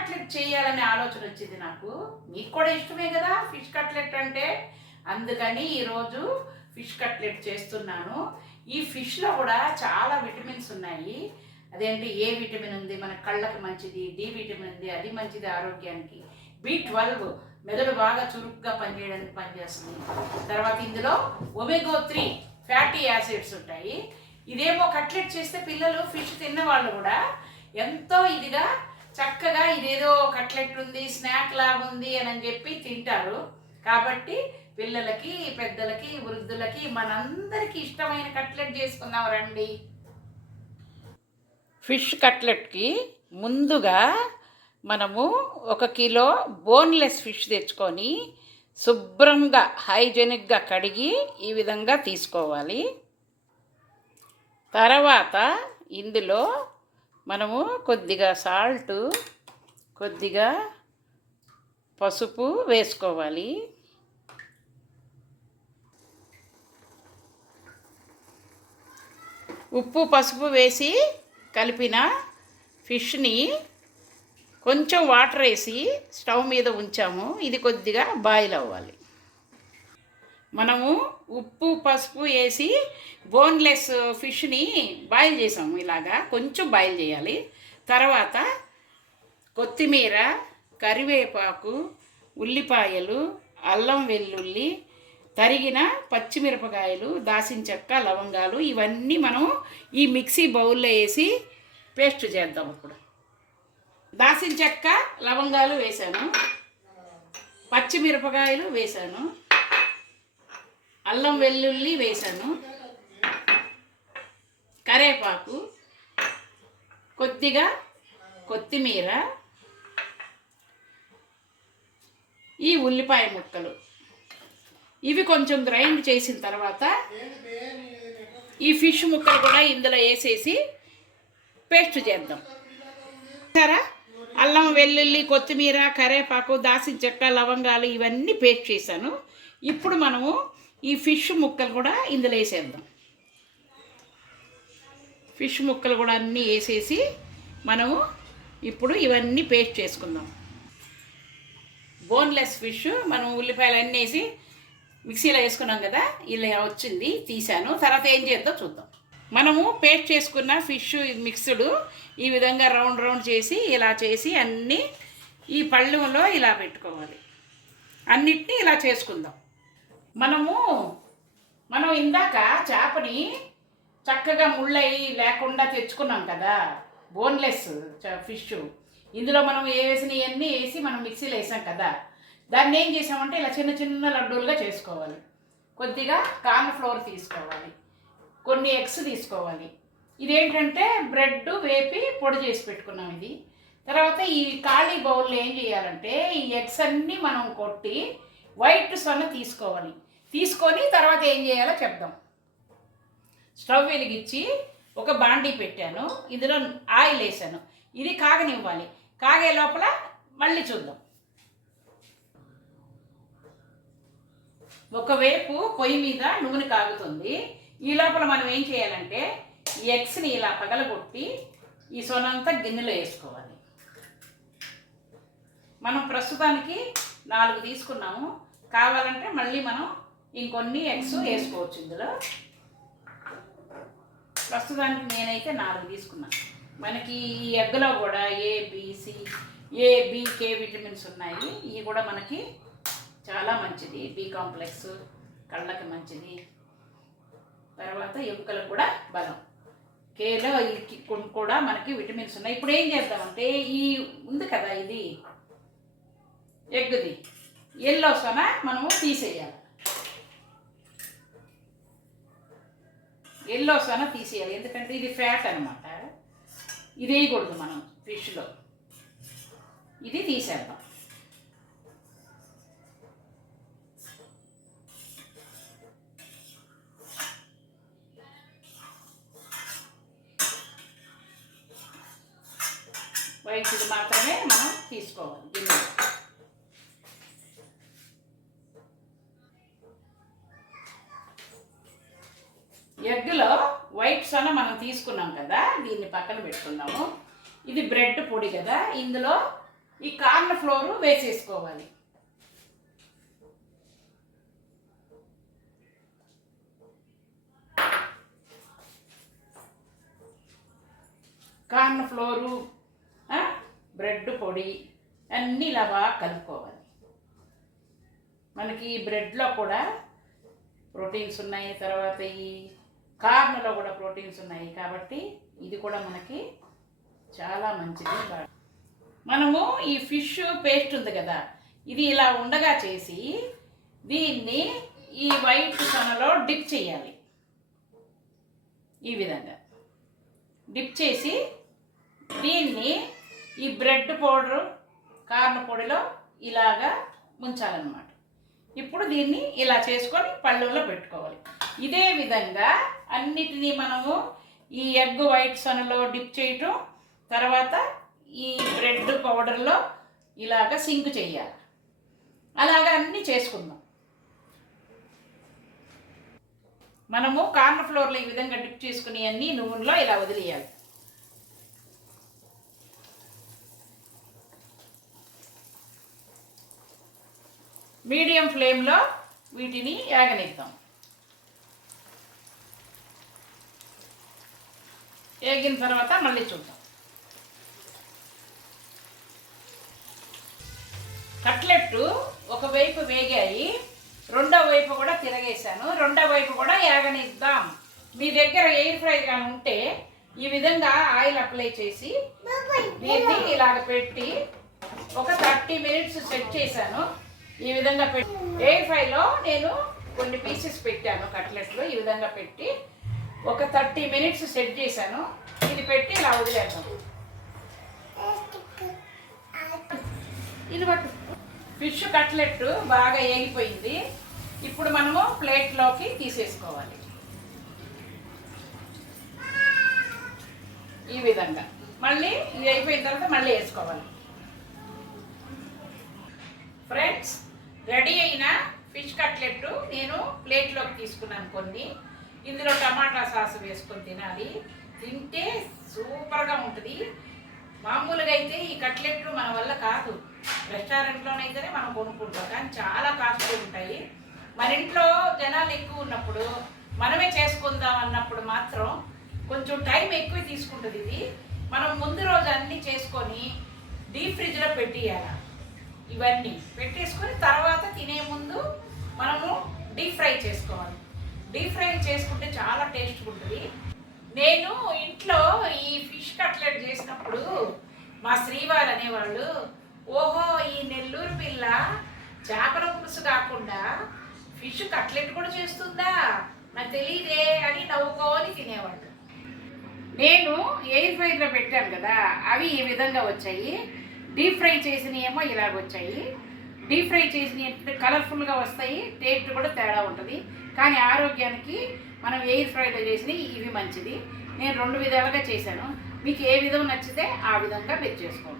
Cutlet చేయాలనే ఆలోచన వచ్చింది నాకు. మీకు కూడా ఇష్టమే కదా ఫిష్ కట్లెట్ అంటే. అందుకని ఈరోజు ఫిష్ కట్లెట్ చేస్తున్నాను. ఈ ఫిష్లో కూడా చాలా విటమిన్స్ ఉన్నాయి. అదేంటి ఏ విటమిన్ ఉంది, మన కళ్ళకి మంచిది, డి విటమిన్ ఉంది, అది మంచిది ఆరోగ్యానికి. B12 మెదడు బాగా చురుగ్గా పనిచేయడానికి పనిచేస్తుంది. తర్వాత ఇందులో ఒమేగా 3 ఫ్యాటీ యాసిడ్స్ ఉంటాయి. ఇదేమో కట్లెట్ చేస్తే పిల్లలు ఫిష్ తిన్న వాళ్ళు కూడా ఎంతో ఇదిగా చక్కగా ఇదేదో కట్లెట్ ఉంది, స్నాక్ లాగా ఉంది అని చెప్పి తింటారు. కాబట్టి పిల్లలకి, పెద్దలకి, వృద్ధులకి, మనందరికీ ఇష్టమైన కట్లెట్ చేసుకుందాం రండి. ఫిష్ కట్లెట్కి ముందుగా మనము 1 కిలో బోన్లెస్ ఫిష్ తెచ్చుకొని శుభ్రంగా హైజెనిక్గా కడిగి ఈ విధంగా తీసుకోవాలి. తర్వాత ఇందులో మనము కొద్దిగా సాల్ట్, కొద్దిగా పసుపు వేసుకోవాలి. ఉప్పు పసుపు వేసి కలిపిన ఫిష్ని కొంచెం వాటర్ వేసి స్టవ్ మీద ఉంచాము. ఇది కొద్దిగా బాయిల్ అవ్వాలి. మనము ఉప్పు పసుపు వేసి బోన్లెస్ ఫిష్ని బాయిల్ చేసాము. ఇలాగా కొంచెం బాయిల్ చేయాలి. తర్వాత కొత్తిమీర, కరివేపాకు, ఉల్లిపాయలు, అల్లం వెల్లుల్లి, తరిగిన పచ్చిమిరపకాయలు, దాల్చిన చెక్క, లవంగాలు ఇవన్నీ మనం ఈ మిక్సీ బౌల్లో వేసి పేస్ట్ చేద్దాం. ఇప్పుడు దాల్చిన చెక్క, లవంగాలు వేసాను, పచ్చిమిరపకాయలు వేసాను, అల్లం వెల్లుల్లి వేసాను, కరివేపాకు, కొద్దిగా కొత్తిమీర, ఈ ఉల్లిపాయ ముక్కలు ఇవి కొంచెం గ్రైండ్ చేసిన తర్వాత ఈ ఫిష్ ముక్కలు కూడా ఇందులో వేసేసి పేస్ట్ చేద్దాం. సరే, అల్లం వెల్లుల్లి, కొత్తిమీర, కరివేపాకు, దాల్చిన చెక్క, లవంగాలు ఇవన్నీ పేస్ట్ చేశాను. ఇప్పుడు మనము ఈ ఫిష్ ముక్కలు కూడా ఇందులో వేసేద్దాం. ఫిష్ ముక్కలు కూడా అన్నీ వేసేసి మనము ఇప్పుడు ఇవన్నీ పేస్ట్ చేసుకుందాం. బోన్లెస్ ఫిష్ మనం ఉల్లిపాయలు అన్నీ వేసి మిక్సీలో వేసుకున్నాం కదా, ఇలా వచ్చింది, తీసాను. తర్వాత ఏం చేద్దాం చూద్దాం. మనము పేస్ట్ చేసుకున్న ఫిష్ మిక్స్డ్ ఈ విధంగా రౌండ్ రౌండ్ చేసి ఇలా చేసి అన్నీ ఈ పళ్ళెంలో ఇలా పెట్టుకోవాలి. అన్నిటినీ ఇలా చేసుకుందాం. మనం ఇందాక చేపని చక్కగా ముళ్ళయి లేకుండా తెచ్చుకున్నాం కదా, బోన్లెస్ ఫిష్. ఇందులో మనం వేసినవన్నీ వేసి మనం మిక్సీలో వేసాం కదా, దాన్ని ఏం చేసామంటే ఇలా చిన్న చిన్న లడ్డూలుగా చేసుకోవాలి. కొద్దిగా కార్న్ ఫ్లోర్ తీసుకోవాలి, కొన్ని ఎగ్స్ తీసుకోవాలి. ఇదేంటంటే బ్రెడ్ వేపి పొడి చేసి పెట్టుకున్నాం ఇది. తర్వాత ఈ ఖాళీ బౌల్లో ఏం చేయాలంటే ఈ ఎగ్స్ అన్నీ మనం కొట్టి వైట్ సొన తీసుకోవాలి. తీసుకొని తర్వాత ఏం చేయాలో చెప్దాం. స్టవ్ వెలిగించి ఒక బాండీ పెట్టాను, ఇందులో ఆయిల్ వేసాను. ఇది కాగనివ్వాలి. కాగే లోపల మళ్ళీ చూద్దాం. ఒకవైపు పొయ్యి మీద నూనె కాగుతుంది. ఈ లోపల మనం ఏం చేయాలంటే ఈ ఎగ్స్ని ఇలా పగలగొట్టి ఈ సొనంతా గిన్నెలో వేసుకోవాలి. మనం ప్రస్తుతానికి 4 తీసుకున్నాము. కావాలంటే మళ్ళీ మనం ఇంకొన్ని ఎగ్స్ వేసుకోవచ్చు ఇందులో. ప్రస్తుతానికి నేనైతే 4 తీసుకున్నాను. మనకి ఈ ఎగ్లో కూడా A, B, K విటమిన్స్ ఉన్నాయి. ఇవి కూడా మనకి చాలా మంచిది. B కాంప్లెక్స్ కళ్ళకి మంచిది. తర్వాత ఎముకలకు కూడా బలం. Kలో కూడా మనకి విటమిన్స్ ఉన్నాయి. ఇప్పుడు ఏం చేద్దామంటే ఈ ఉంది కదా ఇది ఎగ్ది ఎల్లో సొన మనము తీసేయాలి. ఎల్లో సొన తీసేయాలి, ఎందుకంటే ఇది ఫ్యాట్ అనమాట. ఇది వేయకూడదు మనం ఫిష్లో. ఇది తీసేద్దాం. వైట్ ఇది మాత్రమే మనం తీసుకోవాలి గిన్నెలో. ఎగ్లో వైట్ సొన మనం తీసుకున్నాం కదా, దీన్ని పక్కన పెట్టుకుందాము. ఇది బ్రెడ్ పొడి కదా, ఇందులో ఈ కార్న్ ఫ్లోర్ వేసేసుకోవాలి. కార్న్ ఫ్లోరు, బ్రెడ్ పొడి అన్నీ ఇలా బాగా కలుపుకోవాలి. మనకి బ్రెడ్లో కూడా ప్రోటీన్స్ ఉన్నాయి, తర్వాత ఈ కార్న్లో కూడా ప్రోటీన్స్ ఉన్నాయి కాబట్టి ఇది కూడా మనకి చాలా మంచిది. మనము ఈ ఫిష్ పేస్ట్ ఉంది కదా, ఇది ఇలా ఉండగా చేసి దీన్ని ఈ వైట్ సొనలో డిప్ చేయాలి. ఈ విధంగా డిప్ చేసి దీన్ని ఈ బ్రెడ్ పౌడరు కార్న్ పొడిలో ఇలాగా ముంచాలన్నమాట. ఇప్పుడు దీన్ని ఇలా చేసుకొని పళ్ళులో పెట్టుకోవాలి. ఇదే విధంగా అన్నిటినీ మనము ఈ ఎగ్ వైట్ సొనలో డిప్ చేయటం, తర్వాత ఈ బ్రెడ్ పౌడర్లో ఇలాగ సింక్ చేయాలి. అలాగా అన్నీ చేసుకుందాం. మనము కార్న్ ఫ్లోర్లో ఈ విధంగా డిప్ చేసుకుని అన్నీ నూనెలో ఇలా వదిలేయాలి. మీడియం ఫ్లేమ్లో వీటిని ఏగనిద్దాం. ఏగిన తర్వాత మళ్ళీ చూద్దాం. కట్లెట్టు ఒకవైపు వేగాయి, రెండో వైపు కూడా తిరగేసాను. రెండో వైపు కూడా ఏగనిద్దాం. మీ దగ్గర ఎయిర్ ఫ్రై కానీ ఉంటే ఈ విధంగా ఆయిల్ అప్లై చేసి దీన్ని ఇలాగ పెట్టి ఒక 30 minutes సెట్ చేశాను. ఈ విధంగా పెట్టి ఎయిర్ ఫ్రైలో నేను కొన్ని పీసెస్ పెట్టాను కట్లెట్లు. ఈ విధంగా పెట్టి ఒక 30 minutes సెట్ చేశాను. ఇది పెట్టి ఇలా వదిలేద్దాం. ఇది పట్టు. ఫిష్ కట్లెట్ బాగా ఏగిపోయింది. ఇప్పుడు మనము ప్లేట్లోకి తీసేసుకోవాలి. ఈ విధంగా మళ్ళీ ఇది అయిపోయిన తర్వాత మళ్ళీ వేసుకోవాలి. ఫ్రెండ్స్, రెడీ అయిన ఫిష్ కట్లెట్ నేను ప్లేట్లోకి తీసుకున్నాను కొన్ని. ఇందులో టమాటా సాస్ వేసుకొని తినాలి. తింటే సూపర్గా ఉంటుంది. మామూలుగా అయితే ఈ కట్లెట్లు మన వల్ల కాదు. రెస్టారెంట్లోనైతేనే మనం కొనుక్కుంటాం, కానీ చాలా కాస్ట్లీ ఉంటాయి. మన ఇంట్లో జనాలు ఎక్కువ ఉన్నప్పుడు మనమే చేసుకుందాం అన్నప్పుడు మాత్రం కొంచెం టైం ఎక్కువ తీసుకుంటుంది. ఇది మనం ముందు రోజు అన్నీ చేసుకొని డీప్ ఫ్రిడ్జ్లో పెట్టేయాలి. ఇవన్నీ పెట్టేసుకొని తర్వాత తినే ముందు మనము డీప్ ఫ్రై చేసుకోవాలి. డీప్ ఫ్రై చేసుకుంటే చాలా టేస్ట్గా ఉంటుంది. నేను ఇంట్లో ఈ ఫిష్ కట్లెట్ చేసినప్పుడు మా శ్రీవారు అనేవాళ్ళు, ఓహో ఈ నెల్లూరు పిల్ల చేపల పులుసు కాకుండా ఫిష్ కట్లెట్ కూడా చేస్తుందా, నాకు తెలియదే అని నవ్వుకొని తినేవాళ్ళు. నేను ఎయిర్ ఫ్రైలో పెట్టాను కదా, అవి ఈ విధంగా వచ్చాయి. డీప్ ఫ్రై చేసినవి ఏమో ఇలాగ వచ్చాయి. డీప్ ఫ్రై చేసినవి కలర్ఫుల్గా వస్తాయి, టేస్ట్ కూడా తేడా ఉంటుంది. కానీ ఆరోగ్యానికి మనం ఎయిర్ ఫ్రైలో చేసినవి ఇవి మంచిది. నేను 2 విధాలుగా చేశాను. మీకు ఏ విధం నచ్చితే ఆ విధంగా మీరు చేసుకోండి.